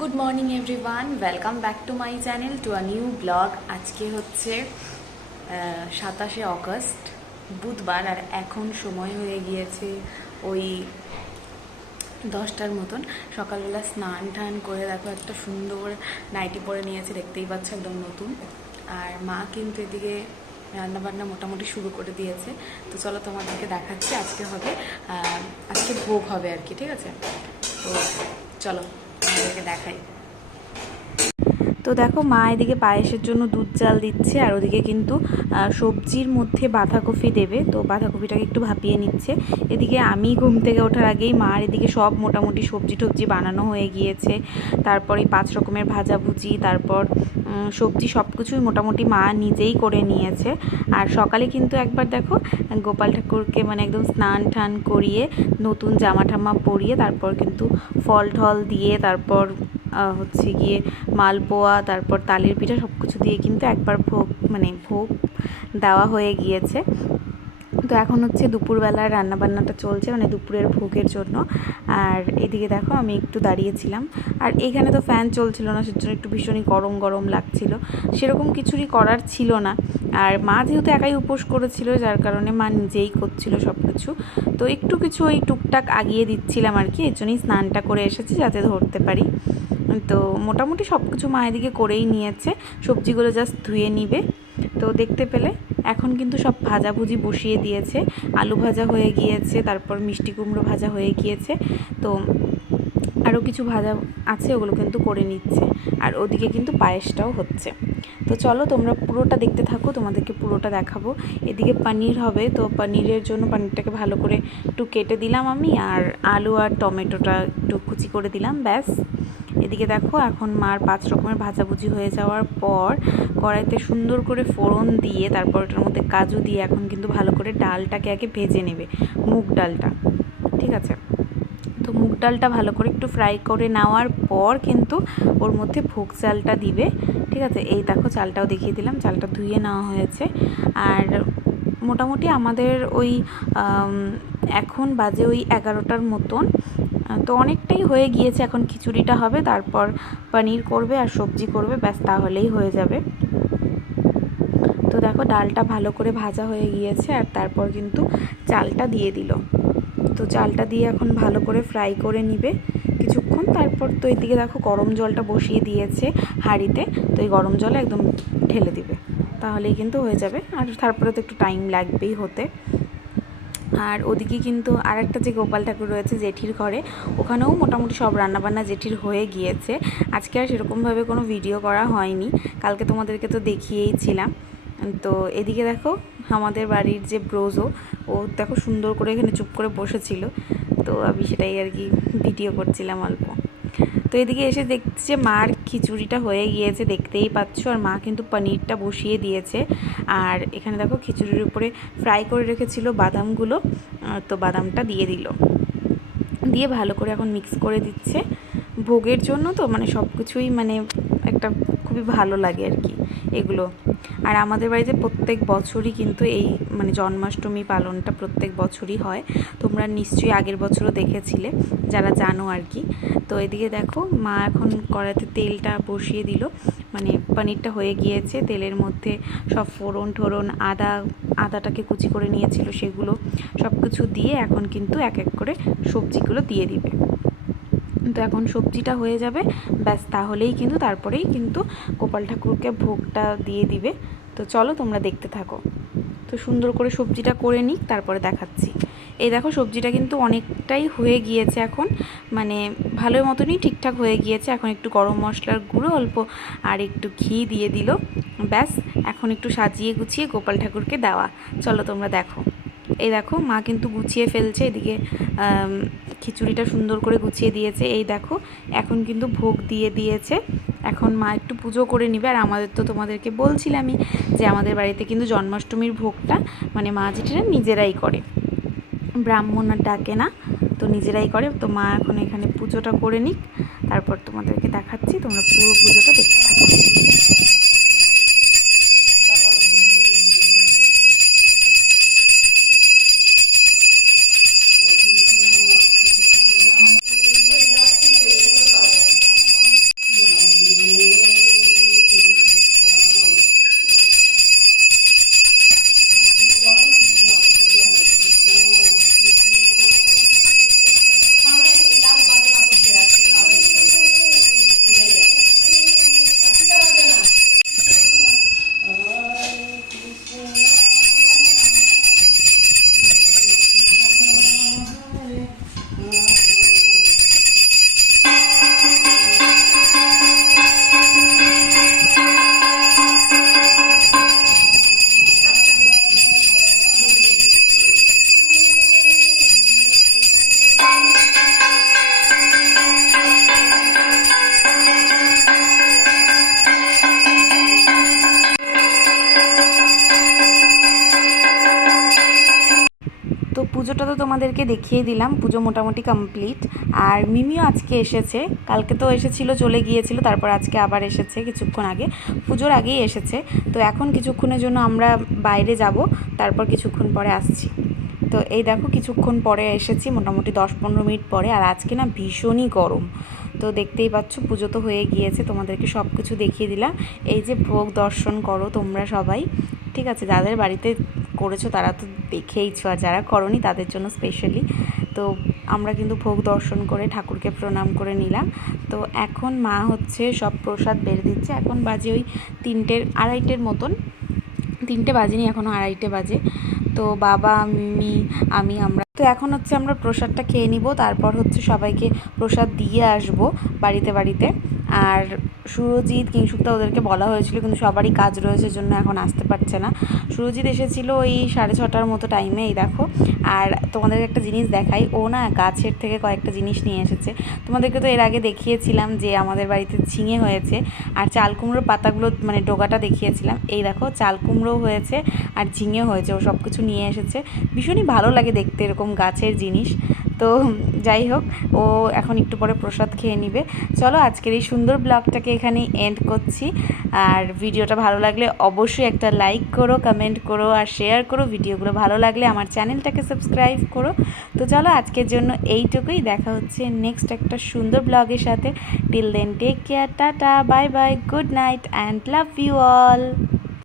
Good morning everyone welcome back to my channel to a new blog আজকে হচ্ছে সাতাশে August, বুধবার, আর এখন সময় হয়ে গিয়েছে ওই দশটার মতন। সকালবেলা স্নান টান করে দেখো, একটা সুন্দর নাইটি পরে নিয়েছে, দেখতেই পাচ্ছ, একদম নতুন। আর মা কিন্তু এদিকে রান্নাবান্না মোটামুটি শুরু করে দিয়েছে। তো চলো তোমাদেরকে দেখাচ্ছি, আজকে হবে আজকে ভোগ হবে আর কি, ঠিক আছে? তো চলো। তোমাদেরকে দেখাই। তো দেখো মা এদিকে পায়েসের জন্য দুধ জাল দিচ্ছে আর ওদিকে কিন্তু সবজির মধ্যে বাঁধাকপি দেবে। তো বাঁধাকপিটাকে একটু ভাপিয়ে নিচ্ছে। এদিকে আমি ঘুম থেকে ওঠার আগেই মার এদিকে সব মোটামুটি সবজি টবজি বানানো হয়ে গিয়েছে। তারপরে পাঁচ রকমের ভাজাভুজি তারপর সবজি সব কিছুই মোটামুটি মা নিজেই করে নিয়েছে। আর সকালে কিন্তু একবার দেখো, গোপাল ঠাকুরকে মানে একদম স্নান টান করিয়ে নতুন জামা ঠামা পরিয়ে তারপর কিন্তু ফল ঠল দিয়ে তারপর হচ্ছে গিয়ে মালপোয়া, তারপর তালের পিঠা সব কিছু দিয়ে কিন্তু একবার ভোগ মানে ভোগ দেওয়া হয়ে গিয়েছে। তো এখন হচ্ছে দুপুরবেলার রান্নাবান্নাটা চলছে মানে দুপুরের ভোগের জন্য। আর এদিকে দেখো, আমি একটু দাঁড়িয়েছিলাম। আর এখানে তো ফ্যান চলছিল না, সেজন্য একটু ভীষণই গরম গরম লাগছিল। সেরকম কিছুরই করার ছিল না। আর মা যেহেতু একাই উপোস করেছিল, যার কারণে মা নিজেই করছিল সব কিছু তো একটু কিছু ওই টুকটাক আগিয়ে দিচ্ছিলাম আর কি, এর জন্যই স্নানটা করে এসেছি যাতে ধরতে পারি। তো মোটামুটি সব কিছু মা এদিকে করেই নিয়েছে, সবজিগুলো জাস্ট ধুয়ে নিবে। তো দেখতে পেলে এখন কিন্তু সব ভাজাভুজি বসিয়ে দিয়েছে। আলু ভাজা হয়ে গিয়েছে, তারপর মিষ্টি কুমড়ো ভাজা হয়ে গিয়েছে। তো আরও কিছু ভাজা আছে, ওগুলো কিন্তু করে নিচ্ছে। আর ওদিকে কিন্তু পায়েসটাও হচ্ছে। তো চলো তোমরা পুরোটা দেখতে থাকো, তোমাদেরকে পুরোটা দেখাবো। এদিকে পনির হবে, তো পনিরের জন্য পনিরটাকে ভালো করে একটু কেটে দিলাম আমি, আর আলু আর টমেটোটা একটু কুচি করে দিলাম, ব্যাস। এদিকে দেখো, এখন মার পাঁচ রকমের ভাজাভুজি হয়ে যাওয়ার পর কড়াইতে সুন্দর করে ফোড়ন দিয়ে তারপর ওটার মধ্যে কাজু দিয়ে এখন কিন্তু ভালো করে ডালটাকে আগে ভেজে নেবে, মুগ ডালটা, ঠিক আছে? তো মুগ ডালটা ভালো করে একটু ফ্রাই করে নেওয়ার পর কিন্তু ওর মধ্যে ভোগ চালটা দিবে, ঠিক আছে? এই দেখো চালটাও দেখিয়ে দিলাম, চালটা ধুয়ে নেওয়া হয়েছে। আর মোটামুটি আমাদের ওই এখন বাজে ওই এগারোটার মতন। তো অনেকটাই হয়ে গিয়েছে এখন খিচুড়িটা হবে, তারপর পনির করবে আর সবজি করবে, ব্যাস তাহলেই হয়ে যাবে। তো দেখো ডালটা ভালো করে ভাজা হয়ে গিয়েছে আর তারপর কিন্তু চালটা দিয়ে দিল। তো চালটা দিয়ে এখন ভালো করে ফ্রাই করে নিবে কিছুক্ষণ, তারপর তো এদিকে দেখো গরম জলটা বসিয়ে দিয়েছে হাঁড়িতে, তো এই গরম জলে একদম ঢেলে দিবে। তাহলেই কিন্তু হয়ে যাবে, আর তারপরে তো একটু টাইম লাগবেই হতে। আর ওদিকে কিন্তু আর একটা যে গোপাল ঠাকুর রয়েছে জেঠির ঘরে, ওখানেও মোটামুটি সব রান্নাবান্না জেঠির হয়ে গিয়েছে। আজকে আর সেরকমভাবে কোনো ভিডিও করা হয়নি, কালকে তোমাদেরকে তো দেখিয়েইছিলাম তো এদিকে দেখো আমাদের বাড়ির যে ব্রোজো, ও দেখো সুন্দর করে এখানে চুপ করে বসেছিল। তো আমি সেটাই আর কি ভিডিও করছিলাম অল্প। তো এদিকে এসে দেখছি যে মার খিচুড়িটা হয়ে গিয়েছে, দেখতেই পাচ্ছ। আর মা কিন্তু পনিরটা বসিয়ে দিয়েছে। আর এখানে দেখো খিচুড়ির উপরে ফ্রাই করে রেখেছিল বাদামগুলো। তো বাদামটা দিয়ে দিল। দিয়ে ভালো করে এখন মিক্স করে দিচ্ছে। ভোগের জন্য তো মানে সব কিছুই মানে একটা খুবই ভালো লাগে আর কি। এগুলো আর আমাদের বাড়িতে প্রত্যেক বছরই কিন্তু এই মানে জন্মাষ্টমী পালনটা প্রত্যেক বছরই হয়। তোমরা নিশ্চয়ই আগের বছরও দেখেছিলে, যারা জানো আর কি। তো এদিকে দেখো, মা এখন কড়াইতে তেলটা বসিয়ে দিল। মানে পনিরটা হয়ে গিয়েছে, তেলের মধ্যে সব ফোড়ন ঠোড়ন, আদা, আদাটাকে কুচি করে নিয়েছিল সেগুলো সব কিছু দিয়ে এখন কিন্তু এক এক করে সবজিগুলো দিয়ে দিবে। তো এখন সবজিটা হয়ে যাবে। ব্যাস, তাহলেই কিন্তু তারপরেই কিন্তু গোপাল ঠাকুরকে ভোগটা দিয়ে দিবে। তো চলো তোমরা দেখতে থাকো। তো সুন্দর করে সবজিটা করে নিক, তারপরে দেখাচ্ছি। এই দেখো, সবজিটা কিন্তু অনেকটাই হয়ে গিয়েছে এখন। মানে ভালো মতনই ঠিকঠাক হয়ে গিয়েছে। এখন একটু গরম মশলার গুঁড়ো অল্প আর একটু ঘি দিয়ে দিল। ব্যাস, এখন একটু সাজিয়ে গুছিয়ে গোপাল ঠাকুরকে দেওয়া। চলো তোমরা দেখো। এই দেখো, মা কিন্তু গুছিয়ে ফেলছে, এদিকে খিচুড়িটা সুন্দর করে গুছিয়ে দিয়েছে। এই দেখো, এখন কিন্তু ভোগ দিয়ে দিয়েছে। এখন মা একটু পুজো করে নিবে, আর আমাদের তো তোমাদেরকে বলছিলামই যে আমাদের বাড়িতে কিন্তু জন্মাষ্টমীর ভোগটা মানে মা যেটা নিজেরাই করে। ব্রাহ্মণ আর ডাকে না, তো নিজেরাই করে। তো মা এখন এখানে পুজোটা করে নিক, তারপর তোমাদেরকে দেখাচ্ছি, তোমরা পুরো পুজোটা দেখতে থাকো। তোমাদেরকে দেখিয়ে দিলাম, পুজো মোটামুটি কমপ্লিট আর মিমিও আজকে এসেছে, কালকে তো এসেছিল, চলে গিয়েছিল, তারপর আজকে আবার এসেছে কিছুক্ষণ আগে, পুজোর আগেই এসেছে। তো এখন কিছুক্ষণের জন্য আমরা বাইরে যাব, তারপর কিছুক্ষণ পরে আসছি। তো এই দেখো, কিছুক্ষণ পরে এসেছি, মোটামুটি দশ পনেরো মিনিট পরে, আর আজকে না ভীষণই গরম। তো দেখতেই পাচ্ছ, পুজো তো হয়ে গিয়েছে, তোমাদেরকে সব কিছু দেখিয়ে দিলাম। এই যে ভোগ দর্শন করো তোমরা সবাই, ঠিক আছে? যাদের বাড়িতে করেছ, তারা তো দেখেইছো আর যারা করনি তাদের জন্য স্পেশালি তো আমরা কিন্তু ভোগ দর্শন করে ঠাকুরকে প্রণাম করে নিলাম। তো এখন মা হচ্ছে সব প্রসাদ বেড়ে দিচ্ছে। এখন বাজে ওই তিনটের, আড়াইটের মতন। তিনটে বাজেনি এখনও আড়াইটে বাজে। তো বাবা আমি আমি, আমরা। তো এখন হচ্ছে আমরা প্রসাদটা খেয়ে নিব। তারপর হচ্ছে সবাইকে প্রসাদ দিয়ে আসব বাড়িতে বাড়িতে। আর সুরজিৎ কিংসুকটা ওদেরকে বলা হয়েছিল, কিন্তু সবারই কাজ রয়েছে জন্য এখন আসতে পারছে না। সুরজিৎ এসেছিল ওই সাড়ে ছটার মতো টাইমে এই দেখো। আর তোমাদেরকে একটা জিনিস দেখাই, ও না গাছের থেকে কয়েকটা জিনিস নিয়ে এসেছে। তোমাদেরকে তো এর আগে দেখিয়েছিলাম যে আমাদের বাড়িতে ঝিঙে হয়েছে, আর চাল কুমড়োর পাতাগুলো মানে ডোগাটা দেখিয়েছিলাম। এই দেখো, চাল কুমড়ো হয়েছে আর ঝিঙে হয়েছে, ও সব কিছু নিয়ে এসেছে। ভীষণই ভালো লাগে দেখতে এরকম গাছের জিনিস। তো যাই হোক, ও এখন একটু পরে প্রসাদ খেয়ে নিবে। চলো আজকের এই সুন্দর ব্লগটাকে এখানে এন্ড করছি। আর ভিডিওটা ভালো লাগলে অবশ্যই একটা লাইক করো কমেন্ট করো, আর শেয়ার করো। ভিডিওগুলো ভালো লাগলে আমার চ্যানেলটাকে সাবস্ক্রাইব করো। তো চলো আজকের জন্য এইটুকুই। দেখা হচ্ছে নেক্সট একটা সুন্দর ব্লগের সাথে। Till then take care tata bye bye good night and love you all